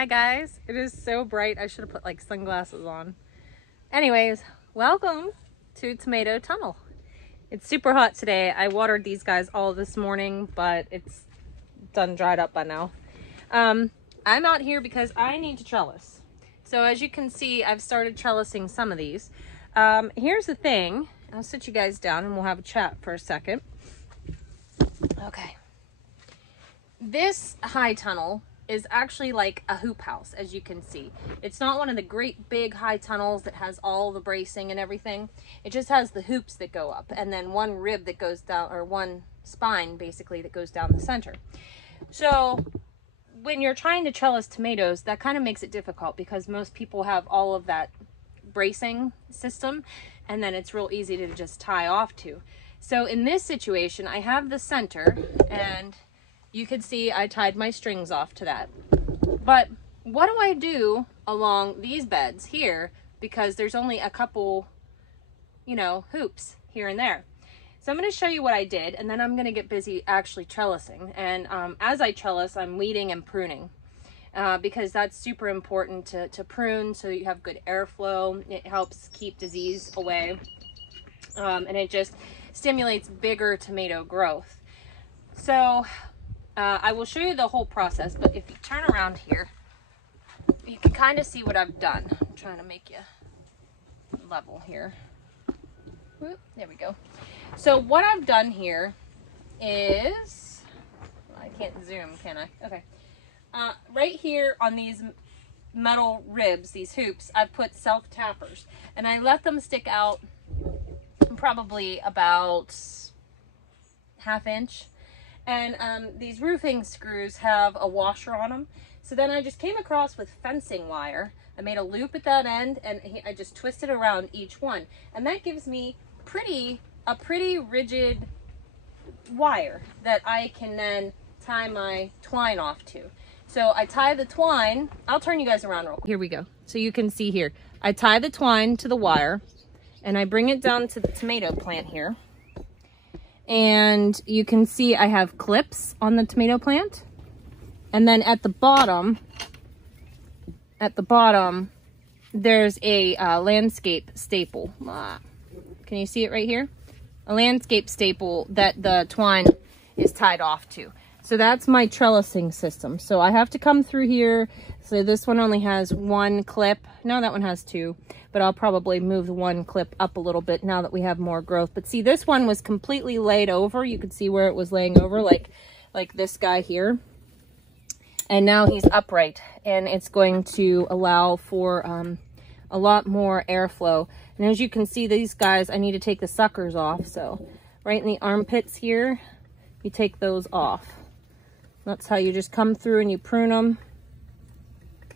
Hi guys, it is so bright. I should have put like sunglasses on. Anyways, welcome to Tomato Tunnel. It's super hot today. I watered these guys all this morning, but it's done dried up by now. I'm out here because I need to trellis. So as you can see, I've started trellising some of these. Here's the thing. I'll sit you guys down and we'll have a chat for a second. Okay. This high tunnel is actually like a hoop house, as you can see. It's not one of the great big high tunnels that has all the bracing and everything. It just has the hoops that go up and then one rib that goes down, or one spine basically that goes down the center. So when you're trying to trellis tomatoes, that kind of makes it difficult because most people have all of that bracing system and then it's real easy to just tie off to. So in this situation, I have the center and you can see I tied my strings off to that. But what do I do along these beds here? Because there's only a couple, you know, hoops here and there. So I'm going to show you what I did, and then I'm going to get busy actually trellising. And as I trellis, I'm weeding and pruning because that's super important to prune so that you have good airflow. It helps keep disease away, and it just stimulates bigger tomato growth. So I will show you the whole process, but if you turn around here, you can kind of see what I've done. I'm trying to make you level here. Whoop, there we go. So what I've done here is, I can't zoom, can I? Okay. Right here on these metal ribs, these hoops, I've put self-tappers, and I let them stick out probably about ½ inch. And these roofing screws have a washer on them. So then I just came across with fencing wire. I made a loop at that end and I just twisted around each one. And that gives me a pretty rigid wire that I can then tie my twine off to. So I tie the twine. I'll turn you guys around real quick. Here we go. So you can see here. I tie the twine to the wire and I bring it down to the tomato plant here. And you can see I have clips on the tomato plant. And then at the bottom, there's a landscape staple. Can you see it right here? A landscape staple that the twine is tied off to. So that's my trellising system. So I have to come through here. So this one only has one clip. No, that one has two. But I'll probably move the one clip up a little bit now that we have more growth. But see, this one was completely laid over. You could see where it was laying over, like this guy here. And now he's upright. And it's going to allow for a lot more airflow. And as you can see, these guys, I need to take the suckers off. So right in the armpits here, you take those off. That's how you just come through and you prune them.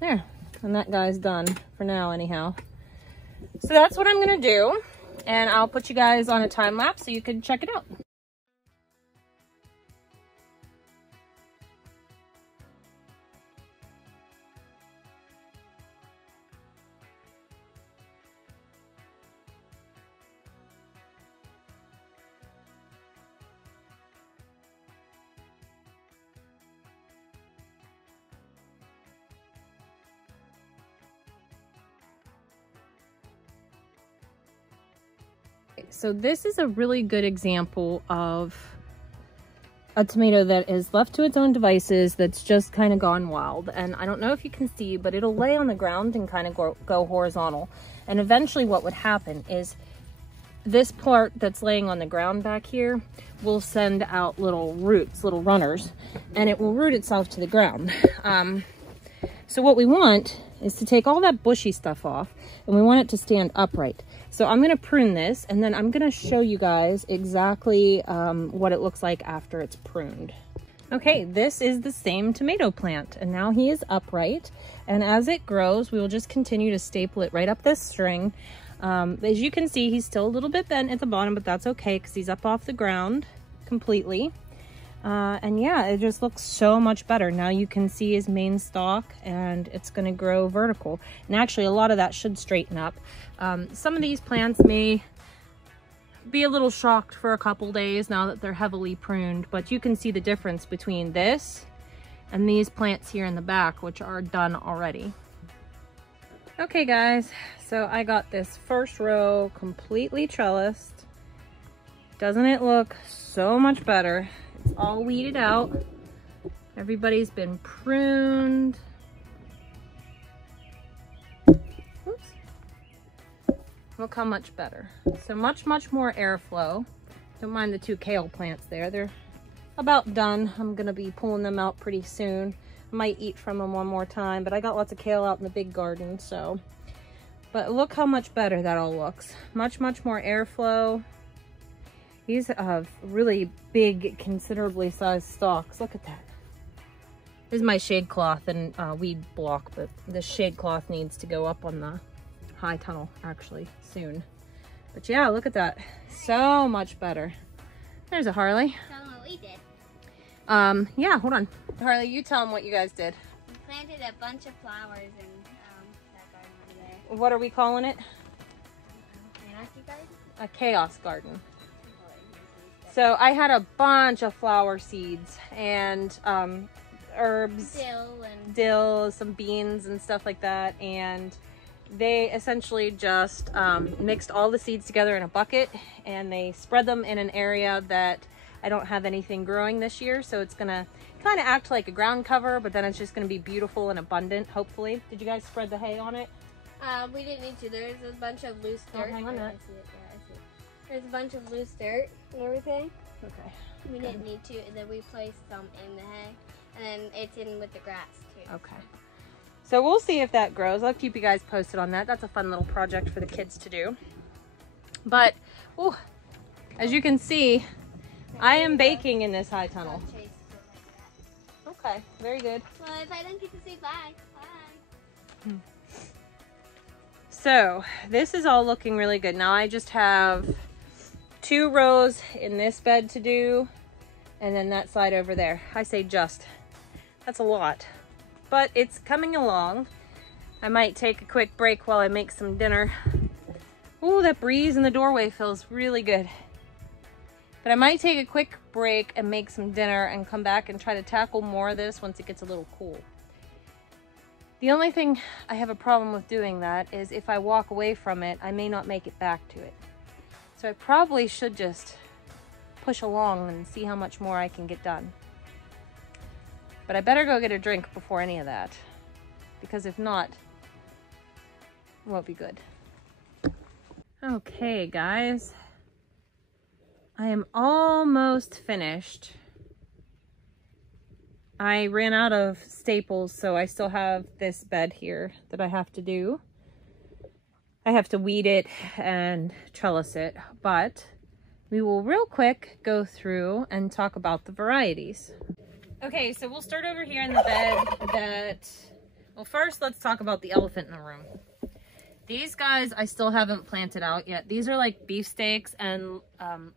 There, and that guy's done for now anyhow. So that's what I'm gonna do, and I'll put you guys on a time lapse so you can check it out. So this is a really good example of a tomato that is left to its own devices that's just kind of gone wild. And I don't know if you can see, but it'll lay on the ground and kind of go horizontal. And eventually what would happen is this part that's laying on the ground back here will send out little roots, little runners, and it will root itself to the ground. So what we want is to take all that bushy stuff off, and we want it to stand upright. So I'm going to prune this, and then I'm going to show you guys exactly what it looks like after it's pruned. Okay, this is the same tomato plant, and now he is upright. And as it grows, we will just continue to staple it right up this string. As you can see, he's still a little bit bent at the bottom, but that's okay because he's up off the ground completely. And yeah, it just looks so much better. Now you can see his main stalk and it's going to grow vertical. And actually a lot of that should straighten up. Some of these plants may be a little shocked for a couple days now that they're heavily pruned, but you can see the difference between this and these plants here in the back, which are done already. Okay guys, so I got this first row completely trellised. Doesn't it look so much better? It's all weeded out. Everybody's been pruned. Oops. Look how much better. So much more airflow. Don't mind the 2 kale plants there. They're about done. I'm gonna be pulling them out pretty soon. I might eat from them one more time, but I got lots of kale out in the big garden, so. But look how much better that all looks. Much more airflow. These have really big, considerably sized stalks. Look at that. This is my shade cloth and weed block, but the shade cloth needs to go up on the high tunnel actually soon. But yeah, look at that. So much better. There's a Harley. Tell them what we did. Yeah, hold on. Harley, you tell them what you guys did. We planted a bunch of flowers in that garden over there. What are we calling it? Anarchy garden? A chaos garden. So I had a bunch of flower seeds and herbs, dill, some beans and stuff like that, and they essentially just mixed all the seeds together in a bucket, and they spread them in an area that I don't have anything growing this year, so it's gonna kind of act like a ground cover, but then it's just gonna be beautiful and abundant, hopefully. Did you guys spread the hay on it? We didn't need to. There's a bunch of loose dirt. Oh, hang on. I see it. Yeah, I see it. There's a bunch of loose dirt and everything. Okay. We didn't need to, and then we placed some in the hay, and then it's in with the grass too. Okay. So we'll see if that grows. I'll keep you guys posted on that. That's a fun little project for the kids to do. But, ooh, as you can see, I am baking in this high tunnel. Okay, very good. Well, if I don't get to say bye, bye. So this is all looking really good. Now I just have 2 rows in this bed to do, and then that side over there. I say just. That's a lot, but it's coming along. I might take a quick break while I make some dinner. Ooh, that breeze in the doorway feels really good. But I might take a quick break and make some dinner and come back and try to tackle more of this once it gets a little cool. The only thing I have a problem with doing that is if I walk away from it, I may not make it back to it. So I probably should just push along and see how much more I can get done. But I better go get a drink before any of that, because if not, it won't be good. Okay, guys. I am almost finished. I ran out of staples, so I still have this bed here that I have to do. I have to weed it and trellis it, but we will real quick go through and talk about the varieties. Okay, so we'll start over here in the bed well, first let's talk about the elephant in the room. These guys I still haven't planted out yet. These are like beefsteaks and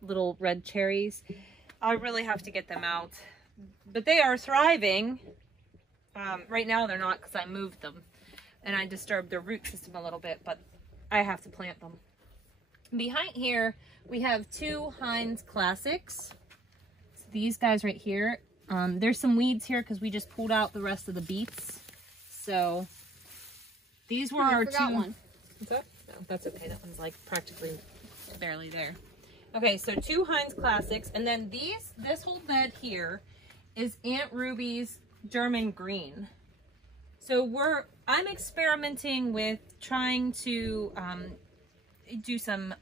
little red cherries. I really have to get them out. But they are thriving. Right now they're not because I moved them and I disturbed their root system a little bit, but I have to plant them. Behind here we have 2 Heinz Classics. So these guys right here. There's some weeds here because we just pulled out the rest of the beets. So these were our 2. One. What's that? No, that's okay. That one's like practically barely there. Okay, so 2 Heinz Classics, and then this whole bed here is Aunt Ruby's German Green. So I'm experimenting with trying to do some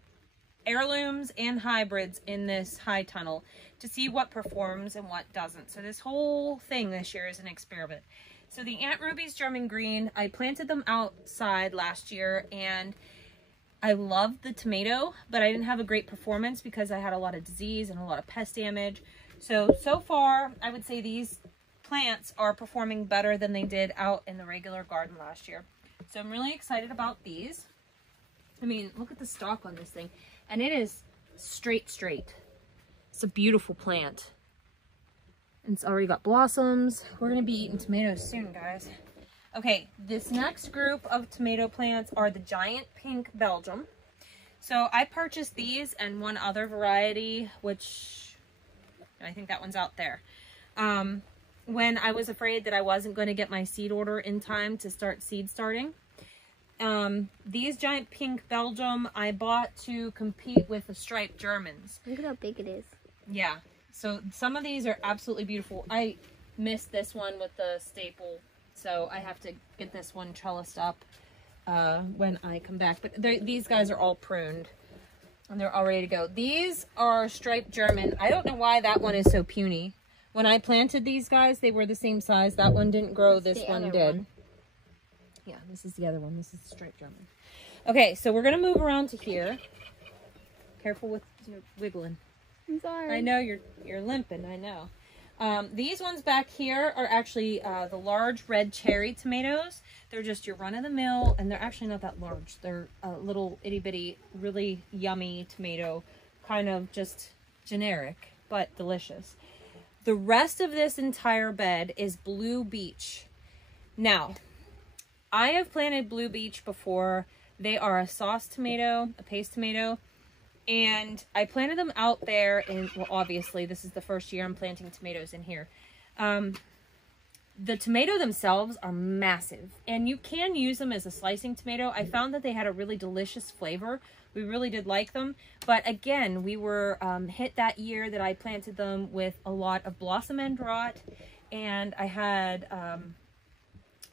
heirlooms and hybrids in this high tunnel to see what performs and what doesn't. So this whole thing this year is an experiment. So the Aunt Ruby's German Green, I planted them outside last year and I loved the tomato, but I didn't have a great performance because I had a lot of disease and a lot of pest damage. So far, I would say these plants are performing better than they did out in the regular garden last year. So I'm really excited about these. I mean, look at the stalk on this thing. And it is straight. It's a beautiful plant. And it's already got blossoms. We're going to be eating tomatoes soon, guys. Okay, this next group of tomato plants are the Giant Pink Belgium. So I purchased these and one other variety, which I think that one's out there. when I was afraid that I wasn't going to get my seed order in time to start seed starting. These giant pink Belgium I bought to compete with the striped Germans. Look at how big it is. Yeah, so some of these are absolutely beautiful. I missed this one with the staple, so I have to get this one trellised up when I come back. But these guys are all pruned and they're all ready to go. These are striped German. I don't know why that one is so puny. When I planted these guys, they were the same size. That one didn't grow, this one did. Yeah, this is the other one. This is the striped German. Okay, so we're going to move around to here. Careful with your wiggling. I'm sorry. I know you're limping, I know. These ones back here are actually the large red cherry tomatoes. They're just your run-of-the-mill, and they're actually not that large. They're a little itty-bitty, really yummy tomato, kind of just generic, but delicious. The rest of this entire bed is Blue Beech. Now, I have planted Blue Beech before. They are a sauce tomato, a paste tomato, and I planted them out there in, well, obviously, this is the first year I'm planting tomatoes in here. The tomato themselves are massive, and you can use them as a slicing tomato. I found that they had a really delicious flavor. We really did like them, but again, we were hit that year that I planted them with a lot of blossom end rot, and I had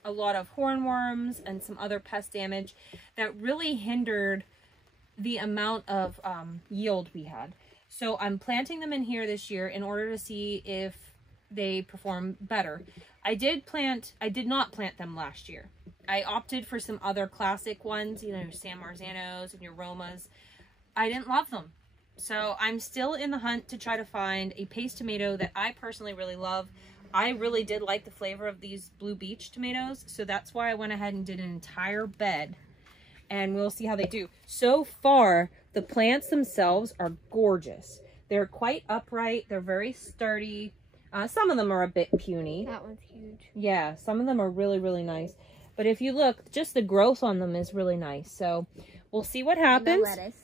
a lot of hornworms and some other pest damage that really hindered the amount of yield we had. So I'm planting them in here this year in order to see if they perform better. I did not plant them last year. I opted for some other classic ones, you know, your San Marzanos and your Romas. I didn't love them. So I'm still in the hunt to try to find a paste tomato that I personally really love. I really did like the flavor of these Blue Beech tomatoes, so that's why I went ahead and did an entire bed, and we'll see how they do. So far, the plants themselves are gorgeous. They're quite upright. They're very sturdy. Some of them are a bit puny. That one's huge. Yeah, some of them are really, really nice. But if you look, just the growth on them is really nice. So we'll see what happens. And the lettuce.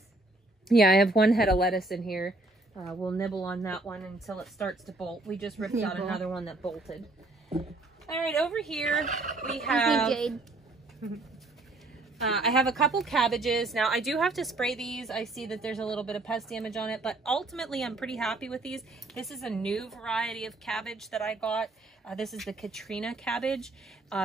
Yeah, I have one head of lettuce in here. We'll nibble on that one until it starts to bolt. We just ripped out another one that bolted. All right, over here we have... Jade. I have a couple cabbages. Now, I do have to spray these. I see that there's a little bit of pest damage on it, but ultimately I'm pretty happy with these. This is a new variety of cabbage that I got. This is the Katrina cabbage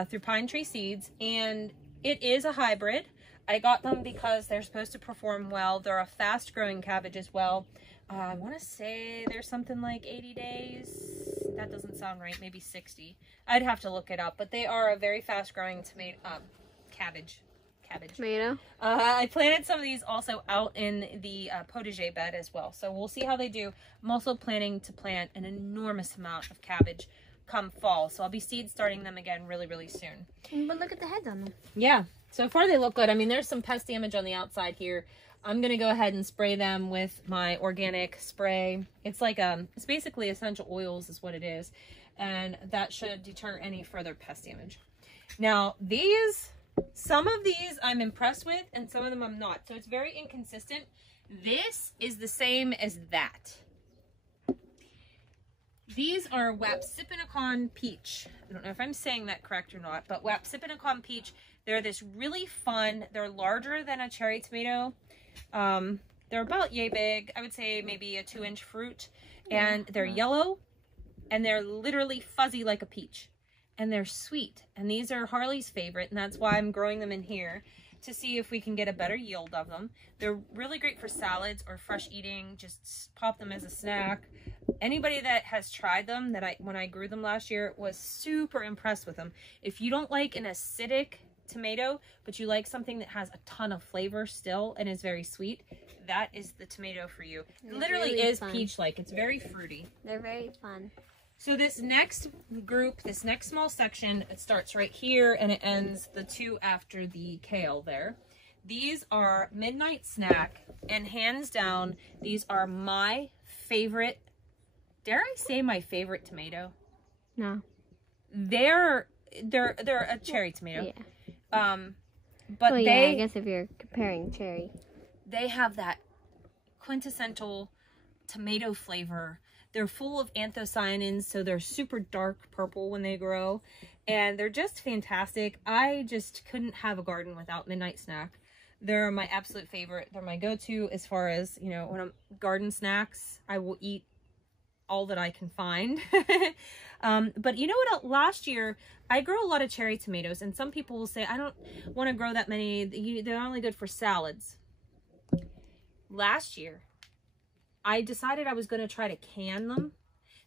through Pine Tree Seeds, and it is a hybrid. I got them because they're supposed to perform well. They're a fast-growing cabbage as well. I want to say there's something like 80 days. That doesn't sound right. Maybe 60. I'd have to look it up, but they are a very fast-growing tomato cabbage. Tomato. I planted some of these also out in the potager bed as well, so we'll see how they do. I'm also planning to plant an enormous amount of cabbage come fall, so I'll be seed starting them again really, really soon. But look at the heads on them. Yeah, so far they look good. I mean, there's some pest damage on the outside here. I'm gonna go ahead and spray them with my organic spray. It's like it's basically essential oils is what it is, and that should deter any further pest damage. Now some of these I'm impressed with, and some of them I'm not. So it's very inconsistent. This is the same as that. These are Wapsipinicon peach. I don't know if I'm saying that correct or not, but Wapsipinicon peach, they're this really fun, they're larger than a cherry tomato. They're about yay big. I would say maybe a 2-inch fruit, and they're yellow, and they're literally fuzzy like a peach. And they're sweet, and these are Harley's favorite, and that's why I'm growing them in here to see if we can get a better yield of them. They're really great for salads or fresh eating. Just pop them as a snack. Anybody that has tried them, when I grew them last year, was super impressed with them. If you don't like an acidic tomato, but you like something that has a ton of flavor still and is very sweet, that is the tomato for you. It literally really is peach-like. It's very fruity. They're very fun. So this next group, this next small section, it starts right here and it ends the 2 after the kale there. These are Midnight Snack, and hands down, these are my favorite, dare I say my favorite tomato? No. They're a cherry tomato. Yeah. But well, yeah, I guess if you're comparing cherry. They have that quintessential tomato flavor They're full of anthocyanins, so they're super dark purple when they grow, and they're just fantastic. I just couldn't have a garden without Midnight Snack. They're my absolute favorite. They're my go-to as far as, you know, when I'm garden snacks. I will eat all that I can find. But you know what, last year I grow a lot of cherry tomatoes, and some people will say I don't want to grow that many, they're only good for salads. Last year I decided I was going to try to can them,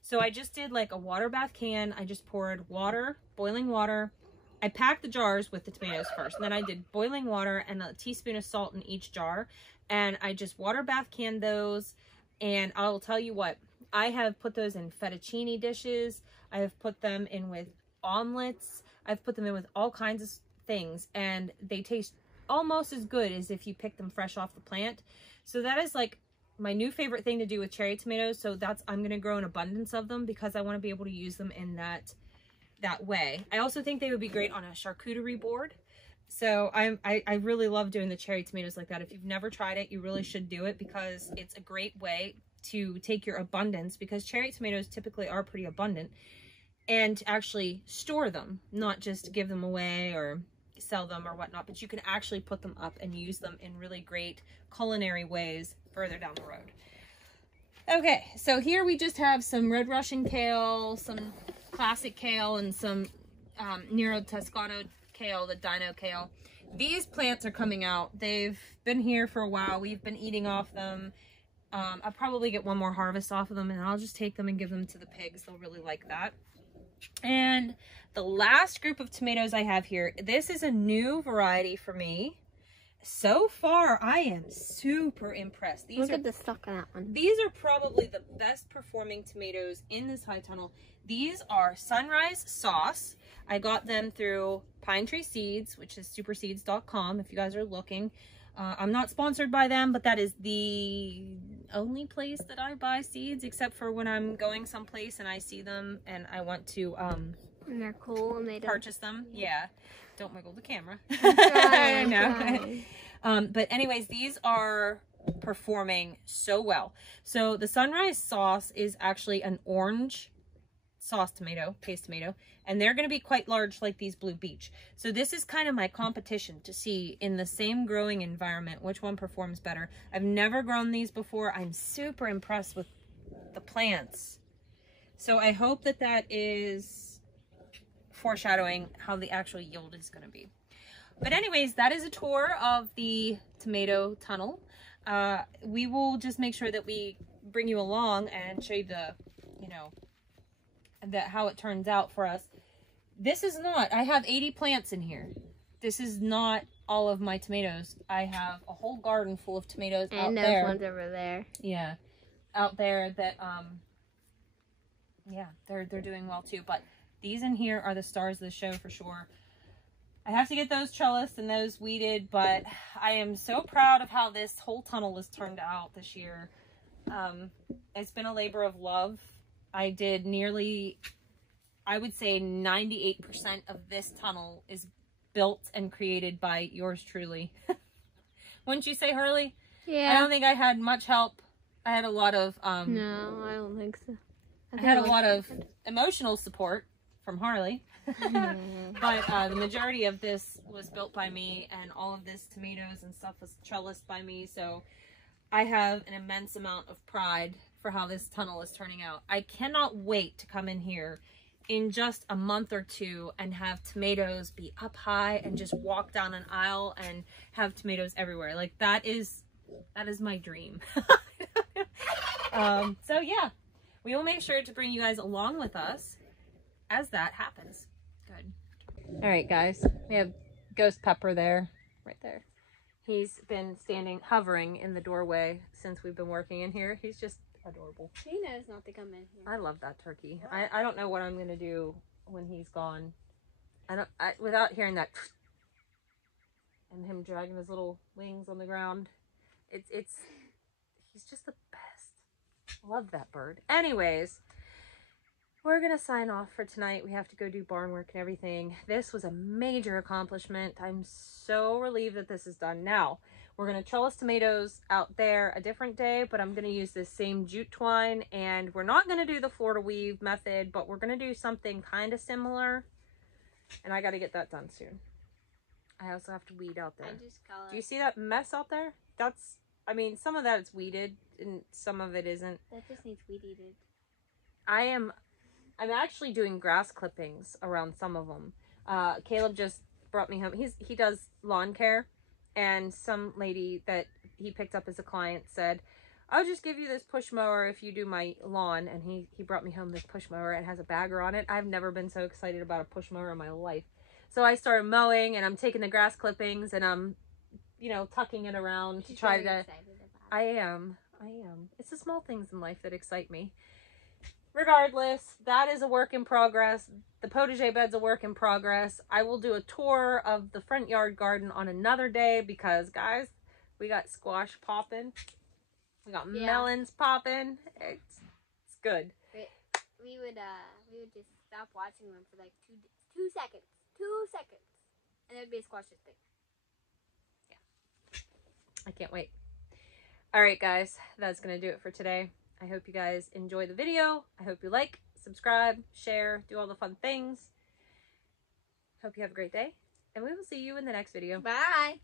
so I just did like a water bath can. I just poured water, boiling water. I packed the jars with the tomatoes first, and then I did boiling water and a teaspoon of salt in each jar, and I just water bath canned those. And I'll tell you what, I have put those in fettuccine dishes. I have put them in with omelets. I've put them in with all kinds of things, and they taste almost as good as if you pick them fresh off the plant. So that is like my new favorite thing to do with cherry tomatoes. So I'm going to grow an abundance of them because I want to be able to use them in that way. I also think they would be great on a charcuterie board. So I really love doing the cherry tomatoes like that. If you've never tried it, you really should do it, because it's a great way to take your abundance, because cherry tomatoes typically are pretty abundant, and actually store them, not just give them away or sell them or whatnot, but you can actually put them up and use them in really great culinary ways further down the road. Okay, so here we just have some red Russian kale, some classic kale, and some Nero Toscano kale, the dino kale. These plants are coming out. They've been here for a while. We've been eating off them. I'll probably get one more harvest off of them, and I'll just take them and give them to the pigs. They'll really like that. And the last group of tomatoes I have here, this is a new variety for me. So far, I am super impressed. Look at the stalk on that one. These are probably the best performing tomatoes in this high tunnel. These are Sunrise Sauce. I got them through Pine Tree Seeds, which is superseeds.com if you guys are looking. I'm not sponsored by them, but that is the only place that I buy seeds, except for when I'm going someplace and I see them and I want to and they're cool and they don't purchase them. Yeah. Don't wiggle the camera. I know. But anyways, these are performing so well. So the Sunrise Sauce is actually an orange sauce tomato, paste tomato, and they're going to be quite large like these Blue Beach. So this is kind of my competition to see in the same growing environment which one performs better. I've never grown these before. I'm super impressed with the plants. So I hope that that is foreshadowing how the actual yield is going to be. But anyways, that is a tour of the tomato tunnel. We will just make sure that we bring you along and show you the, you know, how it turns out for us. This is not, I have 80 plants in here. This is not all of my tomatoes. I have a whole garden full of tomatoes out there. And those ones over there. Yeah, out there that, yeah, they're doing well too. But these in here are the stars of the show for sure. I have to get those trellised and those weeded, but I am so proud of how this whole tunnel has turned out this year. It's been a labor of love. I did nearly, I would say 98% of this tunnel is built and created by yours truly. Wouldn't you say, Harley? Yeah. I don't think I had much help. I had a lot of, no, I don't think so. I had a lot of emotional support from Harley. But the majority of this was built by me, and all of this tomatoes and stuff was trellised by me. So I have an immense amount of pride for how this tunnel is turning out. I cannot wait to come in here in just a month or two and have tomatoes be up high and just walk down an aisle and have tomatoes everywhere. Like that is my dream. So yeah, we will make sure to bring you guys along with us as that happens. Good. All right, guys, we have Ghost Pepper there, right there. He's been hovering in the doorway since we've been working in here. He's just adorable. He knows not to come in here. I love that turkey. I don't know what I'm gonna do when he's gone. Without hearing that and him dragging his little wings on the ground. He's just the best. Love that bird. Anyways, we're gonna sign off for tonight. We have to go do barn work and everything. This was a major accomplishment. I'm so relieved that this is done. Now, We're going to trellis tomatoes out there a different day, but I'm going to use this same jute twine, and we're not going to do the Florida weave method, but we're going to do something kind of similar, and I got to get that done soon. I also have to weed out there. Do you see that mess out there? That's, I mean, some of that is weeded and some of it isn't. That just needs weed eated. I'm actually doing grass clippings around some of them. Caleb just brought me home. He does lawn care, and some lady that he picked up as a client said, I'll just give you this push mower if you do my lawn. And he brought me home this push mower. It has a bagger on it. I've never been so excited about a push mower in my life. So I started mowing, and I'm taking the grass clippings and I'm, you know, tucking it around to try to. I am. It's the small things in life that excite me. Regardless, that is a work in progress. The potager bed's a work in progress. I will do a tour of the front yard garden on another day because, guys, we got squash popping. We got melons popping. It's good. We would just stop watching them for like two seconds. 2 seconds. And it would be a squash thing. Yeah. I can't wait. All right, guys. That's going to do it for today. I hope you guys enjoy the video. I hope you like, subscribe, share, do all the fun things. Hope you have a great day. And we will see you in the next video. Bye.